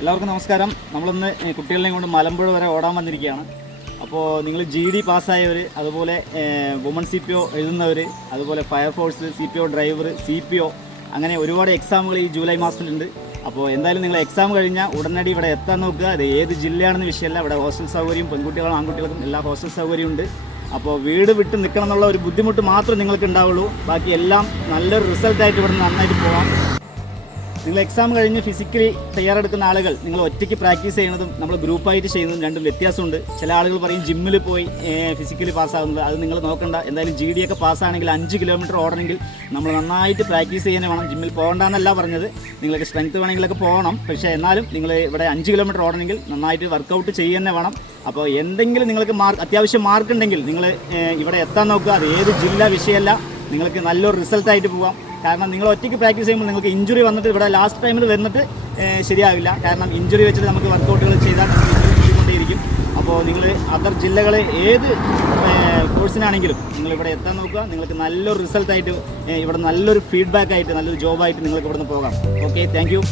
എല്ലാവർക്കും നമസ്കാരം. നമ്മളിന്ന് കുട്ടികളെയും കൊണ്ട് മലമ്പുഴ വരെ ഓടാൻ വന്നിരിക്കുകയാണ്. അപ്പോൾ നിങ്ങൾ GD പാസ്സായവർ, അതുപോലെ വുമൺ CPO എഴുതുന്നവർ, അതുപോലെ ഫയർഫോഴ്സ്, CPO ഡ്രൈവർ, CPO അങ്ങനെ ഒരുപാട് എക്സാമുകൾ ഈ ജൂലൈ മാസത്തിലുണ്ട്. അപ്പോൾ എന്തായാലും നിങ്ങൾ എക്സാം കഴിഞ്ഞാൽ ഉടനടി ഇവിടെ എത്താൻ നോക്കുക. അത് ഏത് ജില്ലയാണെന്ന് വിഷയമല്ല, ഇവിടെ ഹോസ്റ്റൽ സൗകര്യം പെൺകുട്ടികളും ആൺകുട്ടികൾക്കും എല്ലാ ഹോസ്റ്റൽ സൗകര്യമുണ്ട്. അപ്പോൾ വീട് വിട്ട് നിൽക്കണം എന്നുള്ള ഒരു ബുദ്ധിമുട്ട് മാത്രമേ നിങ്ങൾക്ക് ഉണ്ടാവുള്ളൂ. ബാക്കി എല്ലാം നല്ലൊരു റിസൾട്ടായിട്ട് ഇവിടെ നന്നായിട്ട് പോകാം. നിങ്ങൾ എക്സാം കഴിഞ്ഞ് ഫിസിക്കലി തയ്യാറെടുക്കുന്ന ആളുകൾ നിങ്ങൾ ഒറ്റയ്ക്ക് പ്രാക്ടീസ് ചെയ്യുന്നതും നമ്മൾ ഗ്രൂപ്പായിട്ട് ചെയ്യുന്നതും രണ്ടും വ്യത്യാസമുണ്ട്. ചില ആളുകൾ പറയും ജിമ്മിൽ പോയി ഫിസിക്കലി പാസ്സാകുന്നത്. അത് നിങ്ങൾ നോക്കണ്ട. എന്തായാലും GD ഒക്കെ പാസ്സാണെങ്കിൽ 5 കിലോമീറ്റർ ഓടണമെങ്കിൽ നമ്മൾ നന്നായിട്ട് പ്രാക്ടീസ് ചെയ്യാനേ വേണം. ജിമ്മിൽ പോകണ്ടെന്നല്ല പറഞ്ഞത്, നിങ്ങൾക്ക് സ്ട്രെങ്ത് വേണമെങ്കിലൊക്കെ പോകണം. പക്ഷേ എന്നാലും നിങ്ങൾ ഇവിടെ 5 കിലോമീറ്റർ ഓടണമെങ്കിൽ നന്നായിട്ട് വർക്കൗട്ട് ചെയ്യുന്നേ വേണം. അപ്പോൾ എന്തെങ്കിലും നിങ്ങൾക്ക് അത്യാവശ്യം മാർക്ക് ഉണ്ടെങ്കിൽ നിങ്ങൾ ഇവിടെ എത്താൻ നോക്കുക. അത് ഏത് ജില്ല വിഷയമല്ല, നിങ്ങൾക്ക് നല്ലൊരു റിസൾട്ടായിട്ട് പോകാം. കാരണം നിങ്ങൾ ഒറ്റയ്ക്ക് പ്രാക്ടീസ് ചെയ്യുമ്പോൾ നിങ്ങൾക്ക് ഇഞ്ചുറി വന്നിട്ട് ഇവിടെ ലാസ്റ്റ് ടൈമിൽ വന്നിട്ട് ശരിയാവില്ല. കാരണം ഇഞ്ചുറി വെച്ചിട്ട് നമുക്ക് വർക്കൗട്ടുകൾ ചെയ്താൽ കൊണ്ടേയിരിക്കും. അപ്പോൾ നിങ്ങൾ അതർ ജില്ലകൾ ഏത് കോഴ്സിനാണെങ്കിലും നിങ്ങളിവിടെ എത്താൻ നോക്കുക. നിങ്ങൾക്ക് നല്ലൊരു റിസൾട്ടായിട്ട് ഇവിടെ നല്ലൊരു ഫീഡ്ബാക്ക് ആയിട്ട് നല്ലൊരു ജോബായിട്ട് നിങ്ങൾക്ക് ഇവിടെ നിന്ന് പോകാം. Okay, thank you.